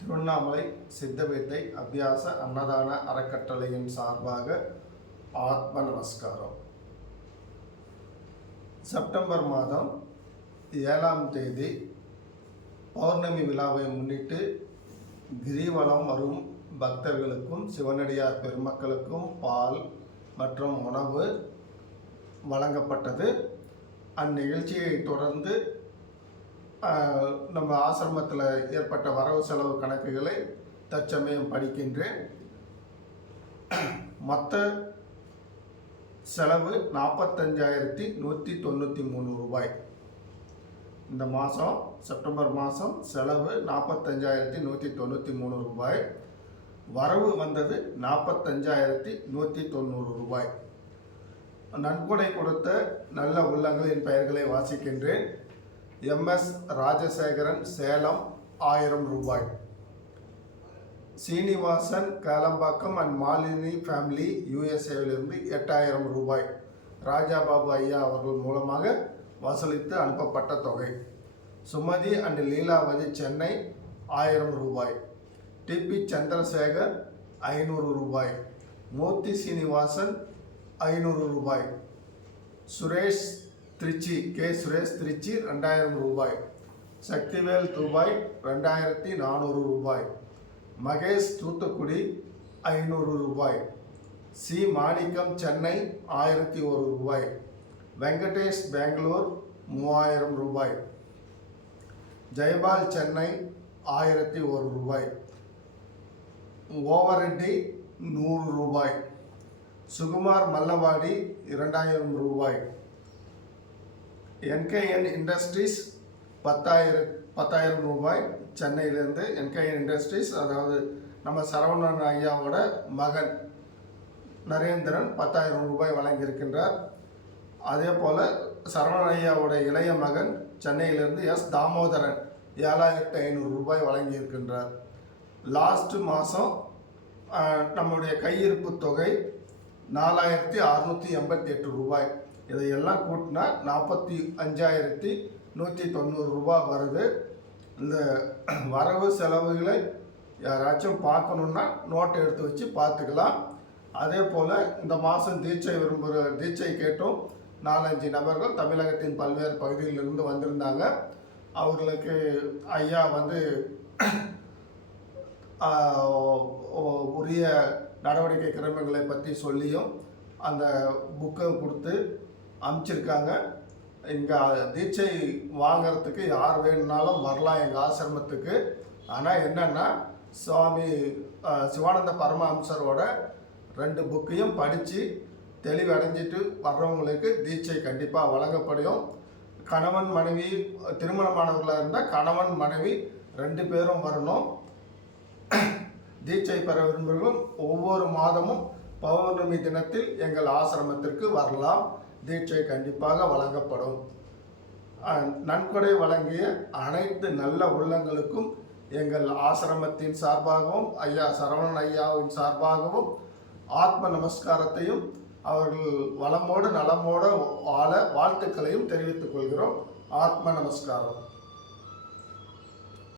திருவண்ணாமலை சித்தவித்தை அபியாச அன்னதான அறக்கட்டளையின் சார்பாக ஆத்ம நமஸ்காரம். செப்டம்பர் மாதம் ஏழாம் தேதி பௌர்ணமி விழாவை முன்னிட்டு கிரிவலம் வரும் பக்தர்களுக்கும் சிவனடியார் பெருமக்களுக்கும் பால் மற்றும் உணவு வழங்கப்பட்டது. அந்நிகழ்ச்சியை தொடர்ந்து நம்ம ஆசிரமத்தில் ஏற்பட்ட வரவு செலவு கணக்குகளை தற்சமயம் படிக்கின்றேன். மொத்த செலவு நாற்பத்தஞ்சாயிரத்தி நூற்றி தொண்ணூற்றி மூணு ரூபாய். இந்த மாதம் செப்டம்பர் மாதம் செலவு நாற்பத்தஞ்சாயிரத்தி நூற்றி தொண்ணூற்றி மூணு ரூபாய். வரவு வந்தது நாற்பத்தஞ்சாயிரத்தி நூற்றி தொண்ணூறு ரூபாய். நன்கொடை கொடுத்த நல்ல உள்ளங்களின் பெயர்களை வாசிக்கின்றேன். எம்எஸ் ராஜசேகரன் சேலம் ஆயிரம் ரூபாய். சீனிவாசன் கேலம்பாக்கம் அண்ட் மாலினி ஃபேமிலி யூஎஸ்ஏவிலிருந்து எட்டாயிரம் ரூபாய். ராஜாபாபு ஐயா அவர்கள் மூலமாக வசூலித்து அனுப்பப்பட்ட தொகை. சுமதி அண்ட் லீலாவதி சென்னை ஆயிரம் ரூபாய். டிபி சந்திரசேகர் ஐநூறு ரூபாய். மூர்த்தி சீனிவாசன் ஐநூறு ரூபாய். சுரேஷ் திருச்சி கே. சுரேஷ் திருச்சி ரெண்டாயிரம் ரூபாய். சக்திவேல் துபாய் ரெண்டாயிரத்தி நானூறு ரூபாய். மகேஷ் தூத்துக்குடி ஐநூறு ரூபாய். சி. மாணிக்கம் சென்னை ஆயிரத்தி ஒரு ரூபாய். வெங்கடேஷ் பெங்களூர் மூவாயிரம் ரூபாய். ஜெயபால் சென்னை ஆயிரத்தி ஒரு ரூபாய். ஓவரெட்டி நூறு ரூபாய். சுகுமார் மல்லவாடி இரண்டாயிரம் ரூபாய். என்கேஎன் இண்டஸ்ட்ரீஸ் பத்தாயிரம் பத்தாயிரம் ரூபாய் சென்னையிலேருந்து என்கேஎன் இண்டஸ்ட்ரீஸ் அதாவது நம்ம சரவணன் ஐயாவோட மகன் நரேந்திரன் பத்தாயிரம் ரூபாய் வழங்கியிருக்கின்றார். அதே போல் சரவணன் ஐயாவோட இளைய மகன் சென்னையிலிருந்து எஸ் தாமோதரன் ஏழாயிரத்து ஐநூறு ரூபாய் வழங்கியிருக்கின்றார். லாஸ்ட் மாதம் நம்முடைய கையிருப்பு தொகை நாலாயிரத்தி அறுநூற்றி எண்பத்தி எட்டு ரூபாய். இதையெல்லாம் கூட்டினா நாற்பத்தி அஞ்சாயிரத்தி நூற்றி தொண்ணூறு ரூபாய் வருது. இந்த வரவு செலவுகளை யாராச்சும் பார்க்கணுன்னா நோட்டை எடுத்து வச்சு பார்த்துக்கலாம். அதே போல் இந்த மாதம் தீட்சை விரும்புகிற தீட்சை கேட்டும். நாலஞ்சு நபர்கள் தமிழகத்தின் பல்வேறு பகுதிகளிலிருந்து வந்திருந்தாங்க. அவர்களுக்கு ஐயா வந்து உரிய நடவடிக்கை கிரமங்களை பற்றி சொல்லியும் அந்த புக்கை கொடுத்து அமைச்சிருக்காங்க. இங்கே தீட்சை வாங்கிறதுக்கு யார் வேணும்னாலும் வரலாம் எங்கள் ஆசிரமத்துக்கு. ஆனால் என்னென்னா சுவாமி சிவானந்த பரமஹம்சரோட ரெண்டு புக்கையும் படித்து தெளிவடைஞ்சிட்டு வர்றவங்களுக்கு தீட்சை கண்டிப்பாக வழங்கப்படும். கணவன் மனைவி திருமணமானவர்களாக இருந்தால் கணவன் மனைவி ரெண்டு பேரும் வரணும். தீட்சை பெற விரும்புகிறவர்களும் ஒவ்வொரு மாதமும் பௌர்ணமி தினத்தில் எங்கள் ஆசிரமத்திற்கு வரலாம். தீட்சை கண்டிப்பாக வழங்கப்படும். நன்கொடை வழங்கிய அனைத்து நல்ல உள்ளங்களுக்கும் எங்கள் ஆசிரமத்தின் சார்பாகவும் ஐயா சரவணன் ஐயாவின் சார்பாகவும் ஆத்ம நமஸ்காரத்தையும் அவர்கள் வளமோடு நலமோடு வாழ வாழ்த்துக்களையும் தெரிவித்துக் கொள்கிறோம். ஆத்ம நமஸ்காரம்.